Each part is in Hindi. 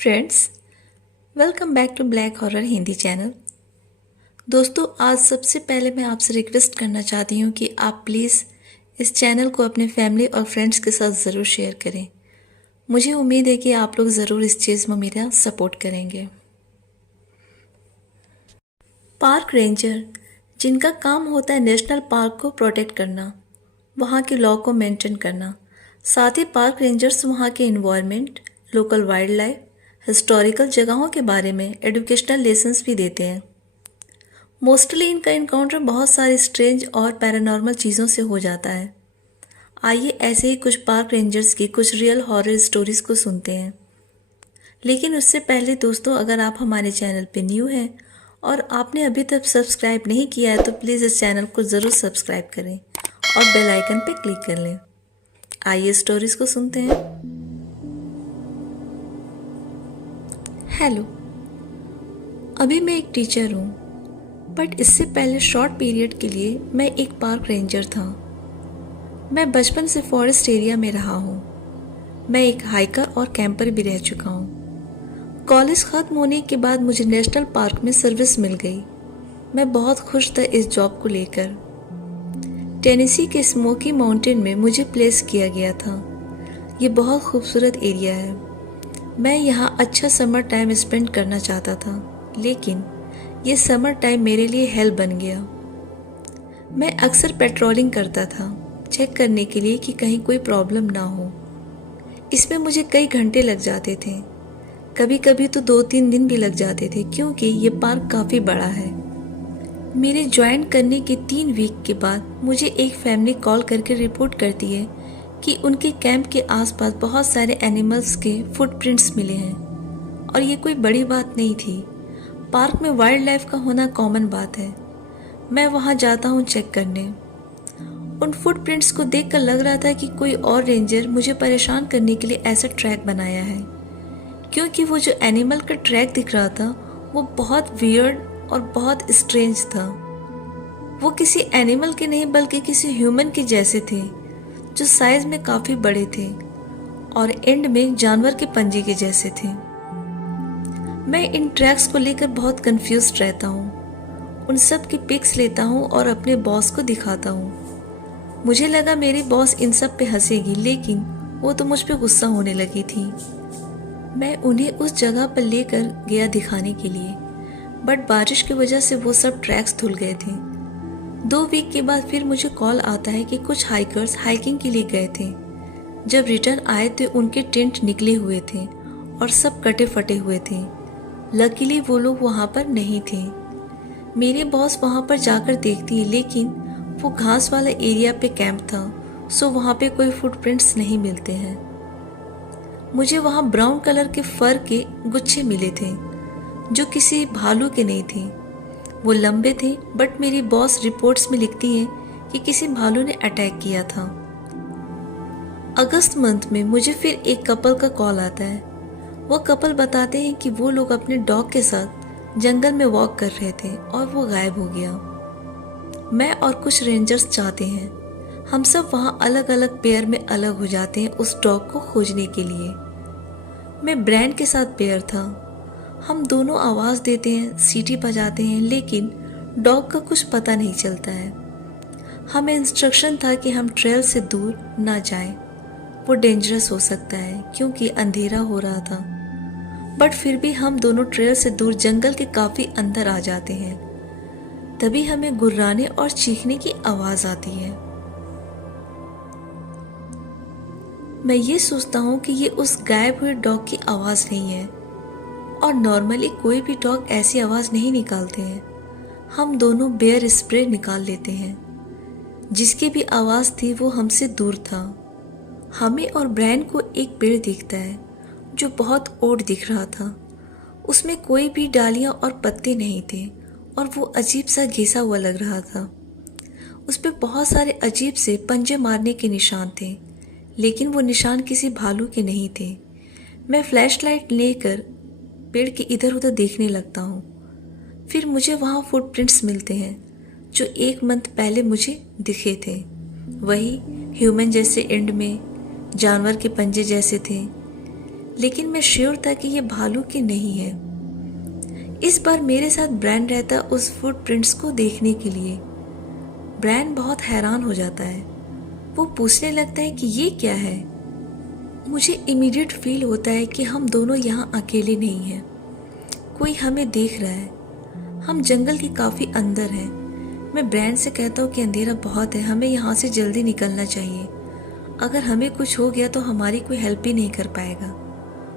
Friends, welcome back to black horror Hindi channel. दोस्तों, आज सबसे पहले मैं आपसे रिक्वेस्ट करना चाहती हूँ कि आप प्लीज़ इस चैनल को अपने फैमिली और फ्रेंड्स के साथ ज़रूर शेयर करें। मुझे उम्मीद है कि आप लोग ज़रूर इस चीज़ में मेरा सपोर्ट करेंगे। पार्क रेंजर, जिनका काम होता है नेशनल पार्क को प्रोटेक्ट करना, वहाँ के लॉ को मेंटेन करना। साथ ही पार्क रेंजर्स वहाँ के environment, local wild life, historical जगहों के बारे में एजुकेशनल लेसन्स भी देते हैं। मोस्टली इनका इनकाउंटर बहुत सारी स्ट्रेंज और पैरानॉर्मल चीज़ों से हो जाता है। आइए ऐसे ही कुछ पार्क रेंजर्स की कुछ रियल हॉरर स्टोरीज को सुनते हैं। लेकिन उससे पहले दोस्तों, अगर आप हमारे चैनल पे न्यू हैं और आपने अभी तक सब्सक्राइब नहीं किया है तो प्लीज़ इस चैनल को ज़रूर सब्सक्राइब करें और बेल आइकन पे क्लिक कर लें। आइए स्टोरीज को सुनते हैं। हेलो, अभी मैं एक टीचर हूँ, बट इससे पहले शॉर्ट पीरियड के लिए मैं एक पार्क रेंजर था। मैं बचपन से फॉरेस्ट एरिया में रहा हूँ। मैं एक हाइकर और कैंपर भी रह चुका हूँ। कॉलेज ख़त्म होने के बाद मुझे नेशनल पार्क में सर्विस मिल गई। मैं बहुत खुश था इस जॉब को लेकर। टेनेसी के स्मोकी माउंटेन में मुझे प्लेस किया गया था। ये बहुत खूबसूरत एरिया है। मैं यहाँ अच्छा समर टाइम स्पेंड करना चाहता था, लेकिन ये समर टाइम मेरे लिए हेल बन गया। मैं अक्सर पेट्रोलिंग करता था, चेक करने के लिए कि कहीं कोई प्रॉब्लम ना हो। इसमें मुझे कई घंटे लग जाते थे, कभी कभी तो 2-3 दिन भी लग जाते थे, क्योंकि ये पार्क काफ़ी बड़ा है। मेरे ज्वाइन करने के 3 वीक के बाद मुझे एक फैमिली कॉल करके रिपोर्ट करती है कि उनके कैंप के आसपास बहुत सारे एनिमल्स के फुटप्रिंट्स मिले हैं। और ये कोई बड़ी बात नहीं थी। पार्क में वाइल्ड लाइफ का होना कॉमन बात है। मैं वहाँ जाता हूँ चेक करने। उन फुटप्रिंट्स को देखकर लग रहा था कि कोई और रेंजर मुझे परेशान करने के लिए ऐसा ट्रैक बनाया है, क्योंकि वो जो एनिमल का ट्रैक दिख रहा था वो बहुत वियर्ड और बहुत स्ट्रेंज था। वो किसी एनिमल के नहीं बल्कि किसी ह्यूमन के जैसे थे, जो साइज में काफ़ी बड़े थे और एंड में जानवर के पंजे के जैसे थे। मैं इन ट्रैक्स को लेकर बहुत कंफ्यूज रहता हूँ। उन सब की पिक्स लेता हूँ और अपने बॉस को दिखाता हूँ। मुझे लगा मेरी बॉस इन सब पे हंसेगी, लेकिन वो तो मुझ पे गुस्सा होने लगी थी। मैं उन्हें उस जगह पर लेकर गया दिखाने के लिए, बट बारिश की वजह से वो सब ट्रैक्स धुल गए थे। 2 वीक के बाद फिर मुझे कॉल आता है कि कुछ हाइकर्स हाइकिंग के लिए गए थे। जब रिटर्न आए तो उनके टेंट निकले हुए थे और सब कटे फटे हुए थे। लकीली वो लोग वहाँ पर नहीं थे। मेरे बॉस वहाँ पर जाकर देखती है, लेकिन वो घास वाला एरिया पे कैंप था, सो वहाँ पे कोई फुटप्रिंट्स नहीं मिलते हैं। मुझे वहाँ ब्राउन कलर के फर के गुच्छे मिले थे, जो किसी भालू के नहीं थे। वो लंबे थे, बट मेरी बॉस रिपोर्ट्स में लिखती है कि किसी भालू ने अटैक किया था। अगस्त मंथ में मुझे फिर एक कपल का कॉल आता है। वो कपल बताते हैं कि वो लोग अपने डॉग के साथ जंगल में वॉक कर रहे थे और वो गायब हो गया। मैं और कुछ रेंजर्स चाहते हैं हम सब वहाँ अलग अलग पेयर में अलग हो जाते हैं उस डॉग को खोजने के लिए। मैं ब्रैंड के साथ पेयर था। हम दोनों आवाज़ देते हैं, सीटी बजाते हैं, लेकिन डॉग का कुछ पता नहीं चलता है। हमें इंस्ट्रक्शन था कि हम ट्रेल से दूर ना जाएं, वो डेंजरस हो सकता है क्योंकि अंधेरा हो रहा था। बट फिर भी हम दोनों ट्रेल से दूर जंगल के काफ़ी अंदर आ जाते हैं। तभी हमें गुर्राने और चीखने की आवाज़ आती है। मैं ये सोचता हूँ कि ये उस गायब हुए डॉग की आवाज़ नहीं है, और नॉर्मली कोई भी डॉग ऐसी आवाज़ नहीं निकालते हैं। हम दोनों बेयर स्प्रे निकाल लेते हैं। जिसकी भी आवाज़ थी वो हमसे दूर था। हमें और ब्रैन को एक पेड़ दिखता है जो बहुत ओड दिख रहा था। उसमें कोई भी डालियाँ और पत्ते नहीं थे और वो अजीब सा घिसा हुआ लग रहा था। उस पर बहुत सारे अजीब से पंजे मारने के निशान थे, लेकिन वो निशान किसी भालू के नहीं थे। मैं फ्लैशलाइट लेकर पेड़ के इधर उधर देखने लगता हूँ। फिर मुझे वहाँ फुटप्रिंट्स मिलते हैं जो 1 मंथ पहले मुझे दिखे थे। वही ह्यूमन जैसे एंड में जानवर के पंजे जैसे थे। लेकिन मैं श्योर था कि ये भालू की नहीं है। इस बार मेरे साथ ब्रैन रहता उस फुटप्रिंट्स को देखने के लिए। ब्रैन बहुत हैरान हो जाता है। वो पूछने लगता है कि ये क्या है। मुझे इमीडिएट फील होता है कि हम दोनों यहाँ अकेले नहीं हैं, कोई हमें देख रहा है। हम जंगल के काफ़ी अंदर हैं। मैं ब्रैन से कहता हूँ कि अंधेरा बहुत है, हमें यहाँ से जल्दी निकलना चाहिए। अगर हमें कुछ हो गया तो हमारी कोई हेल्प ही नहीं कर पाएगा।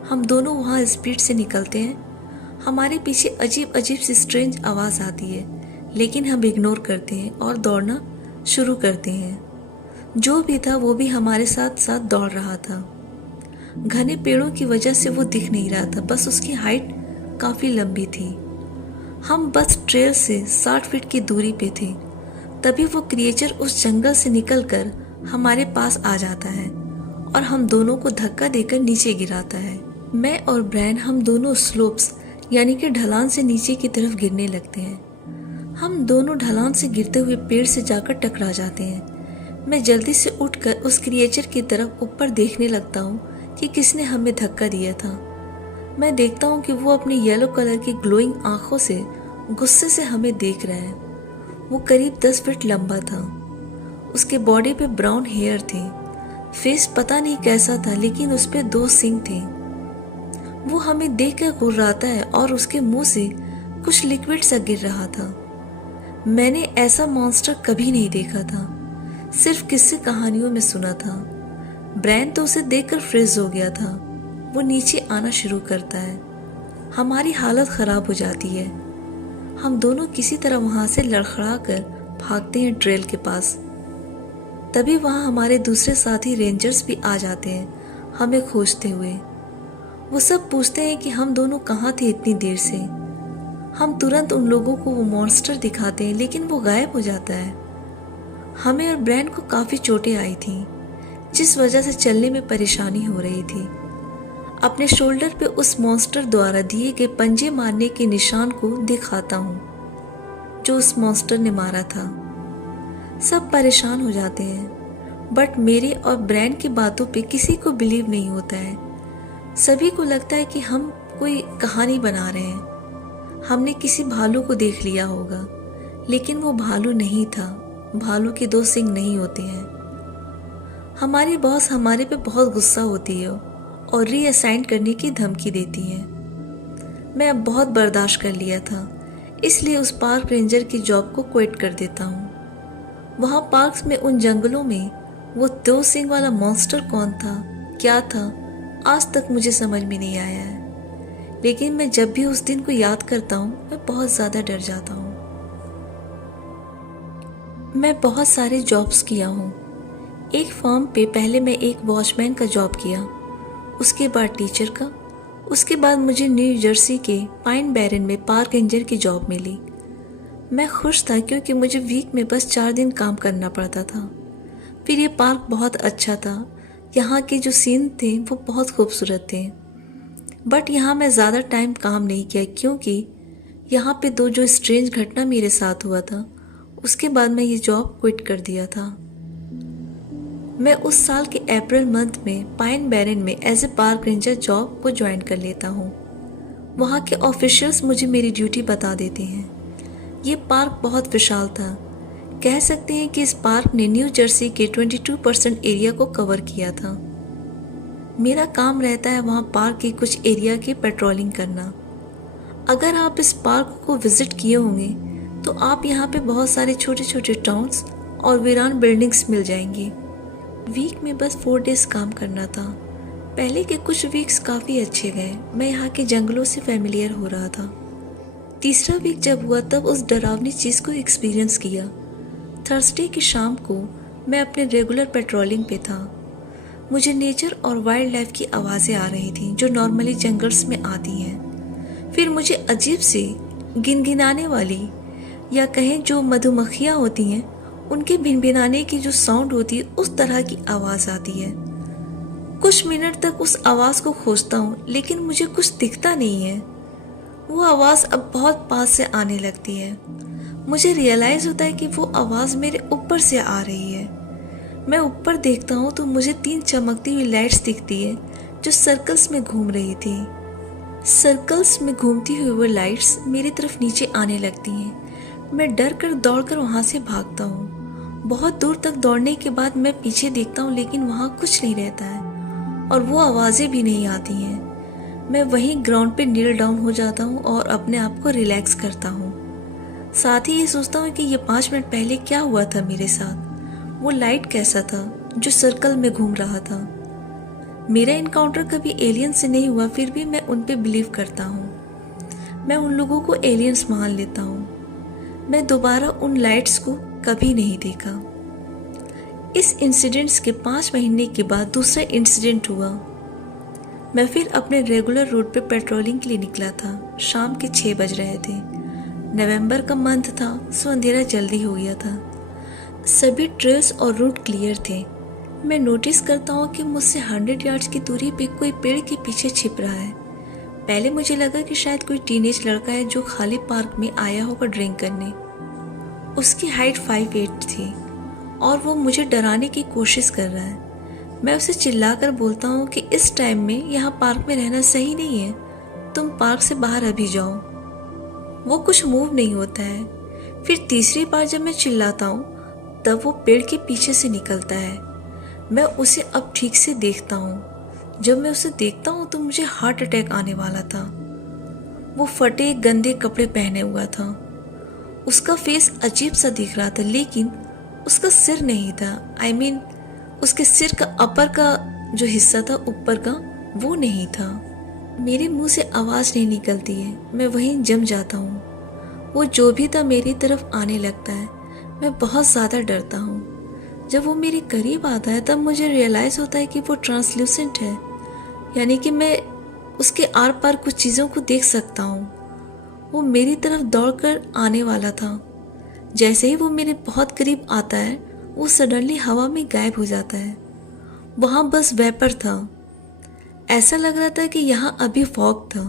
हम दोनों वहाँ स्पीड से निकलते हैं। हमारे पीछे अजीब अजीब सी स्ट्रेंज आवाज़ आती है, लेकिन हम इग्नोर करते हैं और दौड़ना शुरू करते हैं। जो भी था वो भी हमारे साथ साथ दौड़ रहा था। घने पेड़ों की वजह से वो दिख नहीं रहा था, बस उसकी हाइट काफ़ी लंबी थी। हम बस ट्रेल से 60 फीट की दूरी पे थे। तभी वो क्रिएचर उस जंगल से निकलकर हमारे पास आ जाता है और हम दोनों को धक्का देकर नीचे गिराता है। मैं और ब्रैन हम दोनों स्लोप्स यानी कि ढलान से नीचे की तरफ गिरने लगते हैं। हम दोनों ढलान से गिरते हुए पेड़ से जाकर टकरा जाते हैं। मैं जल्दी से उठकर उस क्रिएचर की तरफ ऊपर देखने लगता हूँ कि किसने हमें धक्का दिया था। मैं देखता हूँ कि वो अपनी येलो कलर की ग्लोइंग आंखों से गुस्से से हमें देख रहा है। वो करीब 10 फीट लंबा था। उसके बॉडी पे ब्राउन हेयर थे। फेस पता नहीं कैसा था, लेकिन उस पे 2 सींग थे। वो हमें देखकर गुर्राता है और उसके मुंह से कुछ लिक्विड सा गिर रहा था। मैंने ऐसा मॉन्स्टर कभी नहीं देखा था, सिर्फ किस्से कहानियों में सुना था। ब्रैन तो उसे देखकर फ्रीज हो गया था। वो नीचे आना शुरू करता है। हमारी हालत खराब हो जाती है। हम दोनों किसी तरह वहां से लड़खड़ा कर भागते हैं ट्रेल के पास। तभी वहां हमारे दूसरे साथी रेंजर्स भी आ जाते हैं, हमें खोजते हुए। वो सब पूछते हैं कि हम दोनों कहाँ थे इतनी देर से। हम तुरंत उन लोगों को वो मॉन्स्टर दिखाते हैं, लेकिन वो गायब हो जाता है। हमें और ब्रैन को काफ़ी चोटें आई थी, जिस वजह से चलने में परेशानी हो रही थी। अपने शोल्डर पे उस मॉन्स्टर द्वारा दिए गए पंजे मारने के निशान को दिखाता हूँ, जो उस मॉन्स्टर ने मारा था। सब परेशान हो जाते हैं, बट मेरे और ब्रैन की बातों पे किसी को बिलीव नहीं होता है। सभी को लगता है कि हम कोई कहानी बना रहे हैं। हमने किसी भालू को देख लिया होगा, लेकिन वो भालू नहीं था। भालू के 2 सींग नहीं होते हैं। हमारी बॉस हमारे पे बहुत गुस्सा होती है और रीअसाइन करने की धमकी देती है। मैं अब बहुत बर्दाश्त कर लिया था, इसलिए उस पार्क रेंजर की जॉब को क्विट कर देता हूँ। वहाँ पार्क्स में उन जंगलों में वो 2 सींग वाला मॉन्स्टर कौन था, क्या था, आज तक मुझे समझ में नहीं आया है। लेकिन मैं जब भी उस दिन को याद करता हूँ, मैं बहुत ज़्यादा डर जाता हूँ। मैं बहुत सारे जॉब्स किया हूँ। एक फर्म पे पहले मैं एक वॉचमैन का जॉब किया, उसके बाद टीचर का, उसके बाद मुझे न्यू जर्सी के पाइन बैरन में पार्क रेंजर की जॉब मिली। मैं खुश था क्योंकि मुझे वीक में बस 4 दिन काम करना पड़ता था। फिर ये पार्क बहुत अच्छा था। यहाँ के जो सीन थे वो बहुत खूबसूरत थे। बट यहाँ मैं ज़्यादा टाइम काम नहीं किया, क्योंकि यहाँ पे 2 जो स्ट्रेंज घटना मेरे साथ हुआ था, उसके बाद मैं ये जॉब क्विट कर दिया था। मैं उस साल के अप्रैल मंथ में पाइन बैरन में as a park ranger job को ज्वाइन कर लेता हूँ। वहाँ के ऑफिशियल्स मुझे मेरी ड्यूटी बता देते हैं। ये पार्क बहुत विशाल था। कह सकते हैं कि इस पार्क ने न्यू जर्सी के 22% एरिया को कवर किया था। मेरा काम रहता है वहाँ पार्क के कुछ एरिया की पेट्रोलिंग करना। अगर आप इस पार्क को विजिट किए होंगे तो आप यहाँ पे बहुत सारे छोटे छोटे टाउन्स और वीरान बिल्डिंग्स मिल जाएंगी। वीक में बस 4 डेज काम करना था। पहले के कुछ वीक्स काफ़ी अच्छे गए। मैं यहाँ के जंगलों से फेमिलियर हो रहा था। तीसरा वीक जब हुआ तब उस डरावनी चीज़ को एक्सपीरियंस किया। थर्सडे की शाम को मैं अपने रेगुलर पेट्रोलिंग पे था। मुझे नेचर और वाइल्ड लाइफ की आवाज़ें आ रही थी, जो नॉर्मली जंगल्स में आती हैं। फिर मुझे अजीब सी गिनगिनाने वाली, या कहें जो मधुमक्खियाँ होती हैं, उनके भिनभिनाने की जो साउंड होती है, उस तरह की आवाज़ आती है। कुछ मिनट तक उस आवाज़ को खोजता हूँ, लेकिन मुझे कुछ दिखता नहीं है। वो आवाज़ अब बहुत पास से आने लगती है। मुझे रियलाइज़ होता है कि वो आवाज़ मेरे ऊपर से आ रही है। मैं ऊपर देखता हूँ तो मुझे 3 चमकती हुई लाइट्स दिखती है, जो सर्कल्स में घूम रही थी। सर्कल्स में घूमती हुई वो लाइट्स मेरी तरफ नीचे आने लगती हैं। मैं डर कर दौड़ कर वहाँ से भागता हूँ। बहुत दूर तक दौड़ने के बाद मैं पीछे देखता हूँ, लेकिन वहाँ कुछ नहीं रहता है और वो आवाज़ें भी नहीं आती हैं। मैं वहीं ग्राउंड पे नील डाउन हो जाता हूँ और अपने आप को रिलैक्स करता हूँ। साथ ही ये सोचता हूँ कि ये 5 मिनट पहले क्या हुआ था मेरे साथ, वो लाइट कैसा था जो सर्कल में घूम रहा था। मेरा इनकाउंटर कभी एलियन से नहीं हुआ, फिर भी मैं उन पे बिलीव करता हूँ। मैं उन लोगों को एलियंस मान लेता हूँ। मैं दोबारा उन लाइट्स को कभी नहीं देखा। इस इंसिडेंट्स के 5 महीने के बाद दूसरा इंसिडेंट हुआ। मैं फिर अपने रेगुलर रूट पे पेट्रोलिंग के लिए निकला था। शाम के 6 बज रहे थे। नवंबर का मंथ था, सो अंधेरा जल्दी हो गया था। सभी ट्रेल्स और रूट क्लियर थे। मैं नोटिस करता हूँ कि मुझसे 100 यार्ड्स की दूरी पे कोई पेड़ के पीछे छिप रहा है। पहले मुझे लगा कि शायद कोई टीनेज लड़का है जो खाली पार्क में आया होगा ड्रिंक करने। उसकी हाइट 5'8" थी और वो मुझे डराने की कोशिश कर रहा है। मैं उसे चिल्लाकर बोलता हूँ कि इस टाइम में यहाँ पार्क में रहना सही नहीं है, तुम पार्क से बाहर अभी जाओ। वो कुछ मूव नहीं होता है। फिर तीसरी बार जब मैं चिल्लाता हूँ तब वो पेड़ के पीछे से निकलता है। मैं उसे अब ठीक से देखता हूँ। जब मैं उसे देखता हूँ तो मुझे हार्ट अटैक आने वाला था। वो फटे गंदे कपड़े पहने हुआ था। उसका फेस अजीब सा दिख रहा था, लेकिन उसका सिर नहीं था। I mean, उसके सिर का अपर का जो हिस्सा था ऊपर का, वो नहीं था। मेरे मुंह से आवाज़ नहीं निकलती है। मैं वहीं जम जाता हूँ। वो जो भी था मेरी तरफ आने लगता है। मैं बहुत ज़्यादा डरता हूँ। जब वो मेरे करीब आता है तब मुझे रियलाइज़ होता है कि वो ट्रांसल्यूसेंट है, यानी कि मैं उसके आर पार कुछ चीज़ों को देख सकता हूँ। वो मेरी तरफ दौड़कर आने वाला था। जैसे ही वो मेरे बहुत करीब आता है, वो सडनली हवा में गायब हो जाता है। वहाँ बस वेपर था। ऐसा लग रहा था कि यहाँ अभी फॉग था।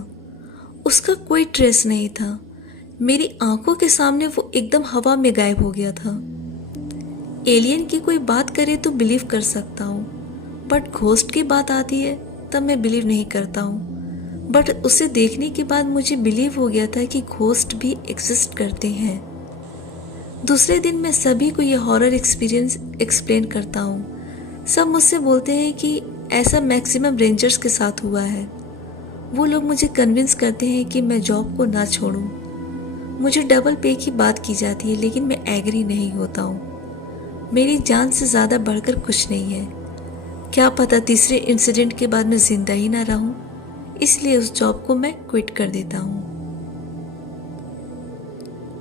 उसका कोई ट्रेस नहीं था। मेरी आंखों के सामने वो एकदम हवा में गायब हो गया था। एलियन की कोई बात करे तो बिलीव कर सकता हूँ, बट घोस्ट की बात आती है तब मैं बिलीव नहीं करता हूँ। बट उसे देखने के बाद मुझे बिलीव हो गया था कि घोस्ट भी एग्जिस्ट करते हैं। दूसरे दिन मैं सभी को यह हॉरर एक्सपीरियंस एक्सप्लेन करता हूँ। सब मुझसे बोलते हैं कि ऐसा मैक्सिमम रेंजर्स के साथ हुआ है। वो लोग मुझे कन्विंस करते हैं कि मैं जॉब को ना छोड़ूं। मुझे डबल पे की बात की जाती है, लेकिन मैं एग्री नहीं होता हूँ। मेरी जान से ज़्यादा बढ़कर कुछ नहीं है। क्या पता तीसरे इंसिडेंट के बाद मैं जिंदा ही ना रहूं, इसलिए उस जॉब को मैं क्विट कर देता हूं।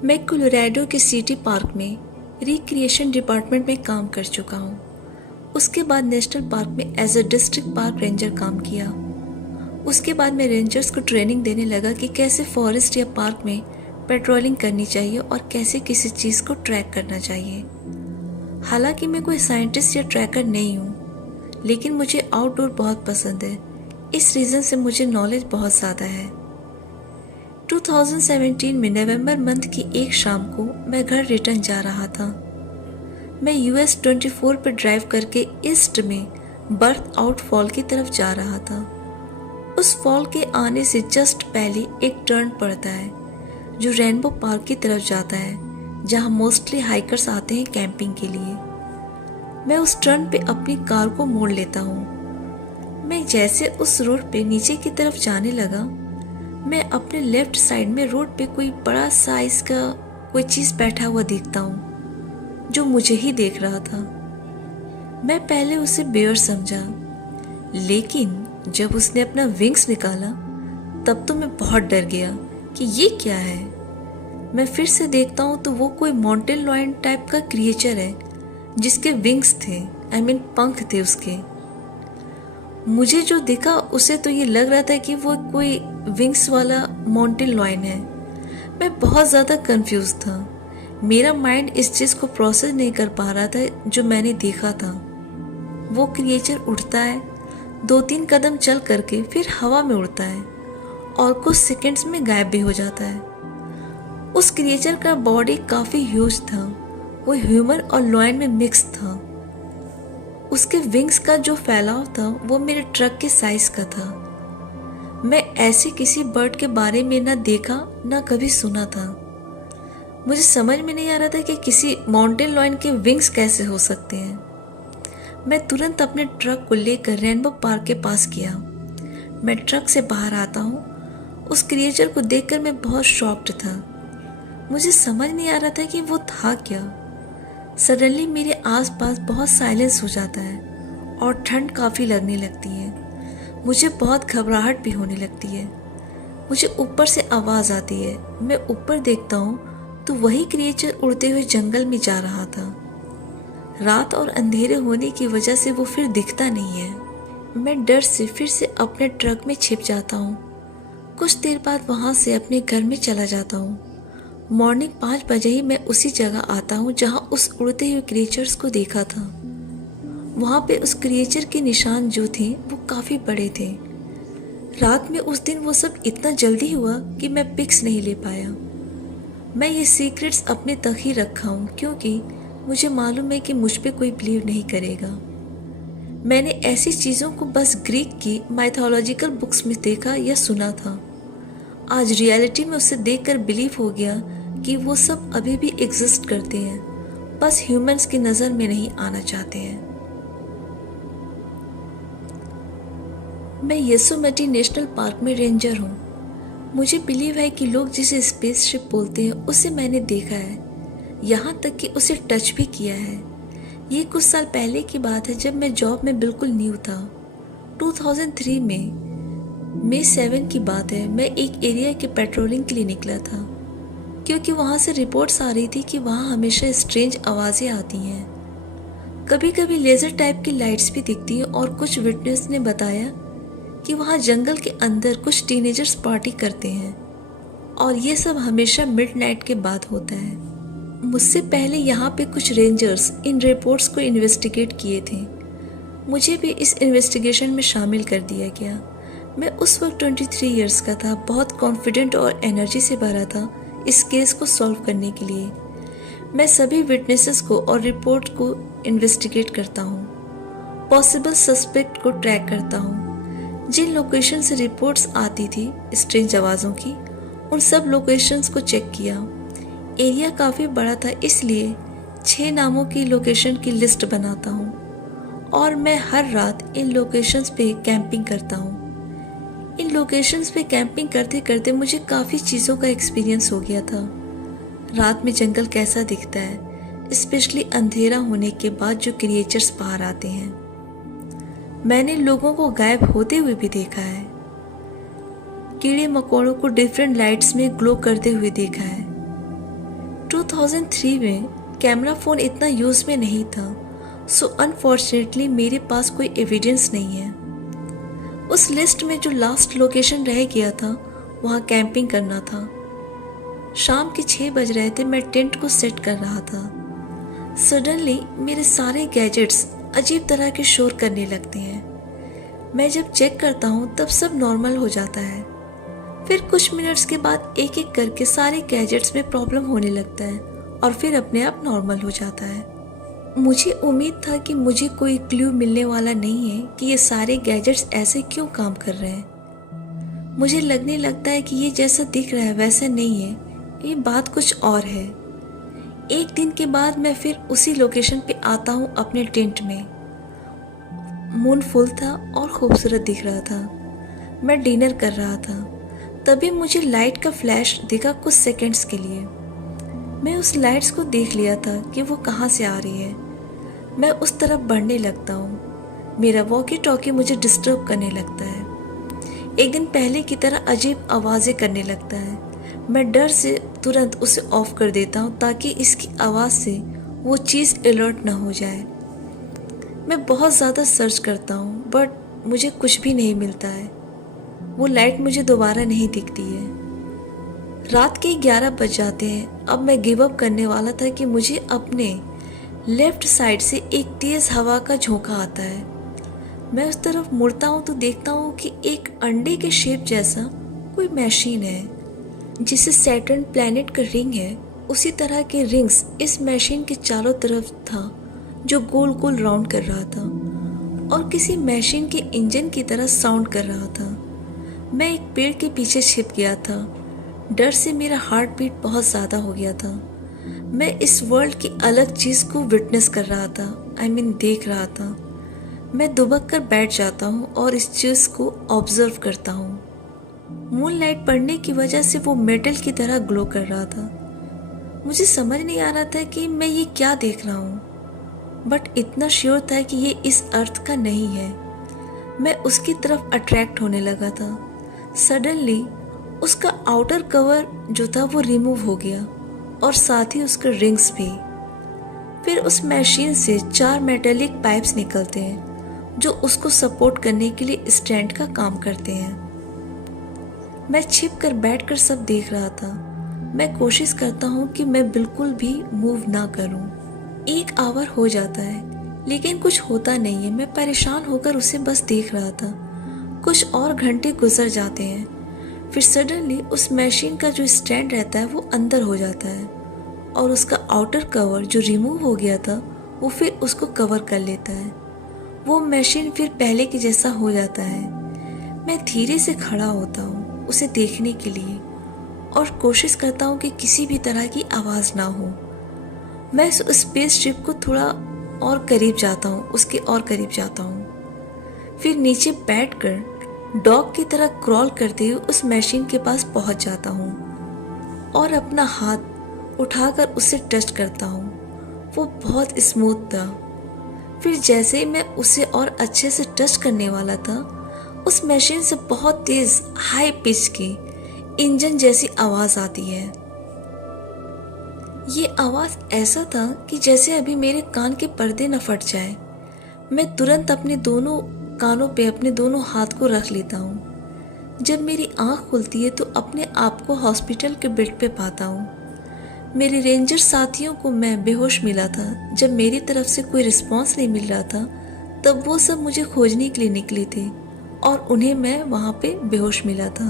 मैं कोलोराडो के सिटी पार्क में रिक्रिएशन डिपार्टमेंट में काम कर चुका हूं। उसके बाद नेशनल पार्क में as a district park ranger काम किया। उसके बाद मैं रेंजर्स को ट्रेनिंग देने लगा कि कैसे फॉरेस्ट या पार्क में पेट्रोलिंग करनी चाहिए और कैसे किसी चीज़ को ट्रैक करना चाहिए। हालांकि मैं कोई साइंटिस्ट या ट्रैकर नहीं हूँ, लेकिन मुझे आउटडोर बहुत पसंद है। इस रीज़न से मुझे नॉलेज बहुत ज़्यादा है। 2017 में नवंबर मंथ की एक शाम को मैं घर रिटर्न जा रहा था। मैं US 24 पर ड्राइव करके ईस्ट में बर्थ आउट फॉल की तरफ जा रहा था। उस फॉल के आने से जस्ट पहले एक टर्न पड़ता है जो रेनबो पार्क की तरफ जाता है, जहाँ मोस्टली हाइकर्स आते हैं कैंपिंग के लिए। मैं उस टर्न पे अपनी कार को मोड़ लेता हूँ। मैं जैसे उस रोड पे नीचे की तरफ जाने लगा, मैं अपने लेफ्ट साइड में रोड पे कोई बड़ा साइज का कोई चीज़ बैठा हुआ देखता हूँ जो मुझे ही देख रहा था। मैं पहले उसे बेयर समझा, लेकिन जब उसने अपना विंग्स निकाला तब तो मैं बहुत डर गया कि ये क्या है। मैं फिर से देखता हूँ तो वो कोई माउंटेन लॉयन टाइप का क्रिएचर है जिसके विंग्स थे, I mean पंख थे उसके। मुझे जो दिखा उसे तो ये लग रहा था कि वो कोई विंग्स वाला माउंटेन लॉयन है। मैं बहुत ज़्यादा कंफ्यूज था। मेरा माइंड इस चीज़ को प्रोसेस नहीं कर पा रहा था जो मैंने देखा था। वो क्रिएचर उड़ता है, 2-3 कदम चल करके फिर हवा में उड़ता है और कुछ सेकंड्स में गायब भी हो जाता है। उस क्रिएचर का बॉडी काफ़ी ह्यूज था। वो ह्यूमन और लॉयन में मिक्स था। उसके विंग्स का जो फैलाव था वो मेरे ट्रक के साइज का था। मैं ऐसे किसी बर्ड के बारे में ना देखा ना कभी सुना था। मुझे समझ में नहीं आ रहा था कि किसी माउंटेन लॉयन के विंग्स कैसे हो सकते हैं। मैं तुरंत अपने ट्रक को लेकर रेनबो पार्क के पास गया। मैं ट्रक से बाहर आता हूँ। उस क्रिएचर को देखकर मैं बहुत शॉक्ड था। मुझे समझ नहीं आ रहा था कि वो था क्या। सडनली मेरे आसपास बहुत साइलेंस हो जाता है और ठंड काफ़ी लगने लगती है। मुझे बहुत घबराहट भी होने लगती है। मुझे ऊपर से आवाज़ आती है। मैं ऊपर देखता हूँ तो वही क्रिएचर उड़ते हुए जंगल में जा रहा था। रात और अंधेरे होने की वजह से वो फिर दिखता नहीं है। मैं डर से फिर से अपने ट्रक में छिप जाता हूँ। कुछ देर बाद वहाँ से अपने घर में चला जाता हूँ। मॉर्निंग 5 बजे ही मैं उसी जगह आता हूँ जहाँ उस उड़ते हुए क्रिएचर्स को देखा था। वहाँ पे उस क्रिएचर के निशान जो थे वो काफ़ी बड़े थे। रात में उस दिन वो सब इतना जल्दी हुआ कि मैं पिक्स नहीं ले पाया। मैं ये सीक्रेट्स अपने तक ही रखा हूँ क्योंकि मुझे मालूम है कि मुझ पे कोई बिलीव नहीं करेगा। मैंने ऐसी चीज़ों को बस ग्रीक की माइथोलॉजिकल बुक्स में देखा या सुना था। आज रियलिटी में उसे देखकर बिलीव हो गया कि वो सब अभी भी एग्जिस्ट करते हैं, बस ह्यूमंस की नज़र में नहीं आना चाहते हैं। मैं योसेमिटी नेशनल पार्क में रेंजर हूँ। मुझे बिलीव है कि लोग जिसे स्पेसशिप बोलते हैं उसे मैंने देखा है, यहाँ तक कि उसे टच भी किया है। ये कुछ साल पहले की बात है जब मैं जॉब में बिल्कुल न्यू था। 2003 में मई 7 की बात है। मैं एक एरिया के पेट्रोलिंग के लिए निकला था क्योंकि वहाँ से रिपोर्ट्स आ रही थी कि वहाँ हमेशा स्ट्रेंज आवाज़ें आती हैं। कभी कभी लेज़र टाइप की लाइट्स भी दिखती हैं और कुछ विटनेस ने बताया कि वहाँ जंगल के अंदर कुछ टीनेजर्स पार्टी करते हैं और ये सब हमेशा मिडनाइट के बाद होता है। मुझसे पहले यहाँ पे कुछ रेंजर्स इन रिपोर्ट्स को इन्वेस्टिगेट किए थे। मुझे भी इस इन्वेस्टिगेशन में शामिल कर दिया गया। मैं उस वक्त 23 इयर्स का था, बहुत कॉन्फिडेंट और एनर्जी से भरा था इस केस को सॉल्व करने के लिए। मैं सभी विटनेसेस को और रिपोर्ट को इन्वेस्टिगेट करता हूँ, पॉसिबल सस्पेक्ट को ट्रैक करता हूँ। जिन लोकेशन से रिपोर्ट्स आती थी स्ट्रेंज आवाज़ों की, उन सब लोकेशंस को चेक किया। एरिया काफ़ी बड़ा था, इसलिए 6 नामों की लोकेशन की लिस्ट बनाता हूँ और मैं हर रात इन लोकेशंस पे कैंपिंग करता हूँ। इन लोकेशंस पे कैंपिंग करते करते मुझे काफ़ी चीज़ों का एक्सपीरियंस हो गया था। रात में जंगल कैसा दिखता है, स्पेशली अंधेरा होने के बाद जो क्रिएचर्स बाहर आते हैं। मैंने लोगों को गायब होते हुए भी देखा है, कीड़े मकोड़ों को डिफरेंट लाइट्स में ग्लो करते हुए देखा है। 2003 में कैमरा फ़ोन इतना यूज़ में नहीं था, सो अनफॉर्चुनेटली मेरे पास कोई एविडेंस नहीं है। उस लिस्ट में जो लास्ट लोकेशन रह गया था वहाँ कैंपिंग करना था। शाम के 6 बज रहे थे। मैं टेंट को सेट कर रहा था। सडनली मेरे सारे गैजेट्स अजीब तरह के शोर करने लगते हैं। मैं जब चेक करता हूँ तब सब नॉर्मल हो जाता है। फिर कुछ मिनट्स के बाद एक एक करके सारे गैजेट्स में प्रॉब्लम होने लगता है और फिर अपने आप नॉर्मल हो जाता है। मुझे उम्मीद था कि मुझे कोई क्लू मिलने वाला नहीं है कि ये सारे गैजेट्स ऐसे क्यों काम कर रहे हैं। मुझे लगने लगता है कि ये जैसा दिख रहा है वैसा नहीं है, ये बात कुछ और है। एक दिन के बाद मैं फिर उसी लोकेशन पे आता हूँ अपने टेंट में। मून फुल था और खूबसूरत दिख रहा था। मैं डिनर कर रहा था, तभी मुझे लाइट का फ्लैश दिखा कुछ सेकंड्स के लिए। मैं उस लाइट्स को देख लिया था कि वो कहाँ से आ रही है। मैं उस तरफ बढ़ने लगता हूँ। मेरा वॉकी टॉकी मुझे डिस्टर्ब करने लगता है। एक दिन पहले की तरह अजीब आवाज़ें करने लगता है। मैं डर से तुरंत उसे ऑफ कर देता हूँ ताकि इसकी आवाज़ से वो चीज़ अलर्ट ना हो जाए। मैं बहुत ज़्यादा सर्च करता हूँ बट मुझे कुछ भी नहीं मिलता है। वो लाइट मुझे दोबारा नहीं दिखती है। रात के 11 बज जाते हैं। अब मैं गिव अप करने वाला था कि मुझे अपने लेफ्ट साइड से एक तेज़ हवा का झोंका आता है। मैं उस तरफ मुड़ता हूँ तो देखता हूँ कि एक अंडे के शेप जैसा कोई मशीन है, जिसे सैटर्न प्लैनेट का रिंग है उसी तरह के रिंग्स इस मशीन के चारों तरफ था जो गोल गोल राउंड कर रहा था। और किसी मशीन के इंजन की तरह साउंड कर रहा था। मैं एक पेड़ के पीछे छिप गया था। डर से मेरा हार्ट बीट बहुत ज़्यादा हो गया था। मैं इस वर्ल्ड की अलग चीज़ को विटनेस कर रहा था, देख रहा था। मैं दुबक कर बैठ जाता हूँ और इस चीज़ को ऑब्जर्व करता हूँ। मूनलाइट पड़ने की वजह से वो मेटल की तरह ग्लो कर रहा था। मुझे समझ नहीं आ रहा था कि मैं ये क्या देख रहा हूँ, बट इतना श्योर था कि ये इस अर्थ का नहीं है। मैं उसकी तरफ अट्रैक्ट होने लगा था। सडनली उसका आउटर कवर जो था वो रिमूव हो गया और साथ ही उसके रिंग्स भी। फिर उस मशीन से 4 मेटेलिक पाइप्स निकलते हैं जो उसको सपोर्ट करने के लिए स्टैंड का काम करते हैं। मैं छिप कर बैठ कर सब देख रहा था। मैं कोशिश करता हूँ कि मैं बिल्कुल भी मूव ना करूँ। 1 आवर हो जाता है लेकिन कुछ होता नहीं है। मैं परेशान होकर उसे बस देख रहा था। कुछ और घंटे गुजर जाते हैं। फिर सडनली उस मशीन का जो स्टैंड रहता है वो अंदर हो जाता है और उसका आउटर कवर जो रिमूव हो गया था वो फिर उसको कवर कर लेता है। वो मशीन फिर पहले के जैसा हो जाता है। मैं धीरे से खड़ा होता हूँ उसे देखने के लिए और कोशिश करता हूँ कि किसी भी तरह की आवाज़ ना हो। मैं उस स्पेसशिप को थोड़ा और करीब जाता हूँ, उसके और करीब जाता हूँ। फिर नीचे बैठकर डॉग की तरह क्रॉल करते हुए उस मशीन के पास पहुँच जाता हूँ और अपना हाथ उठाकर उसे टच करता हूँ। वो बहुत स्मूथ था। फिर जैसे ही मैं उसे और अच्छे से टच करने वाला था, उस मशीन से बहुत तेज हाई पिच की इंजन जैसी आवाज़ आती है। ये आवाज़ ऐसा था कि जैसे अभी मेरे कान के पर्दे न फट जाए। मैं तुरंत अपने दोनों कानों पे अपने दोनों हाथ को रख लेता हूँ। जब मेरी आँख खुलती है तो अपने आप को हॉस्पिटल के बेड पे पाता हूँ। मेरे रेंजर साथियों को मैं बेहोश मिला था। जब मेरी तरफ से कोई रिस्पॉन्स नहीं मिल रहा था तब वो सब मुझे खोजने के लिए निकले थे और उन्हें मैं वहाँ पे बेहोश मिला था।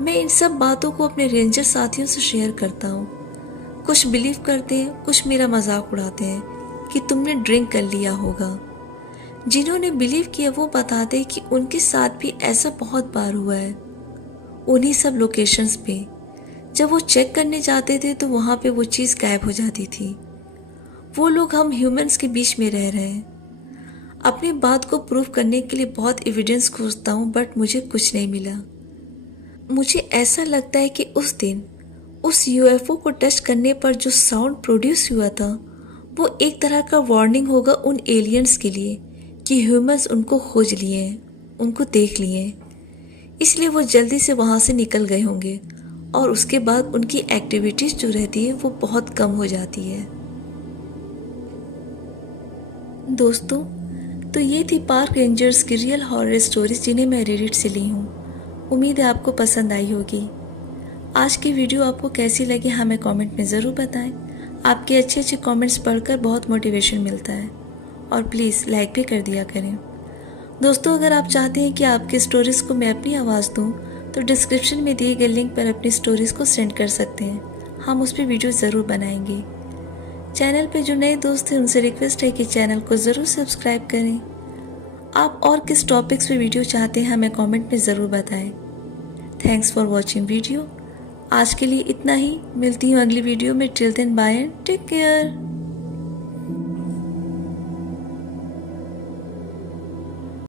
मैं इन सब बातों को अपने रेंजर साथियों से शेयर करता हूँ। कुछ बिलीव करते हैं, कुछ मेरा मजाक उड़ाते हैं कि तुमने ड्रिंक कर लिया होगा। जिन्होंने बिलीव किया वो बताते कि उनके साथ भी ऐसा बहुत बार हुआ है। उन्हीं सब लोकेशंस पे जब वो चेक करने जाते थे तो वहाँ पे वो चीज़ गायब हो जाती थी। वो लोग हम ह्यूमंस के बीच में रह रहे हैं। अपनी बात को प्रूव करने के लिए बहुत एविडेंस खोजता हूँ बट मुझे कुछ नहीं मिला। मुझे ऐसा लगता है कि उस दिन उस यूएफओ को टच करने पर जो साउंड प्रोड्यूस हुआ था वो एक तरह का वार्निंग होगा उन एलियंस के लिए कि ह्यूमंस उनको खोज लिए हैं, उनको देख लिए हैं। इसलिए वो जल्दी से वहाँ से निकल गए होंगे और उसके बाद उनकी एक्टिविटीज़ जो रहती है वो बहुत कम हो जाती है। दोस्तों, तो ये थी पार्क रेंजर्स की रियल हॉरर स्टोरीज जिन्हें मैं रेडिट से ली हूँ। उम्मीद है आपको पसंद आई होगी। आज की वीडियो आपको कैसी लगी हमें कमेंट में ज़रूर बताएं। आपके अच्छे अच्छे कमेंट्स पढ़कर बहुत मोटिवेशन मिलता है और प्लीज़ लाइक भी कर दिया करें। दोस्तों, अगर आप चाहते हैं कि आपकी स्टोरीज़ को मैं अपनी आवाज़ दूं तो डिस्क्रिप्शन में दिए गए लिंक पर अपनी स्टोरीज़ को सेंड कर सकते हैं। हम उस पर वीडियो ज़रूर बनाएंगे। चैनल पे जो नए दोस्त हैं उनसे रिक्वेस्ट है कि चैनल को ज़रूर सब्सक्राइब करें। आप और किस टॉपिक्स पे वीडियो चाहते हैं हमें कमेंट में ज़रूर बताएं। Thanks for watching video. आज के लिए इतना ही। मिलती हूँ अगली वीडियो में। Till then bye and take care.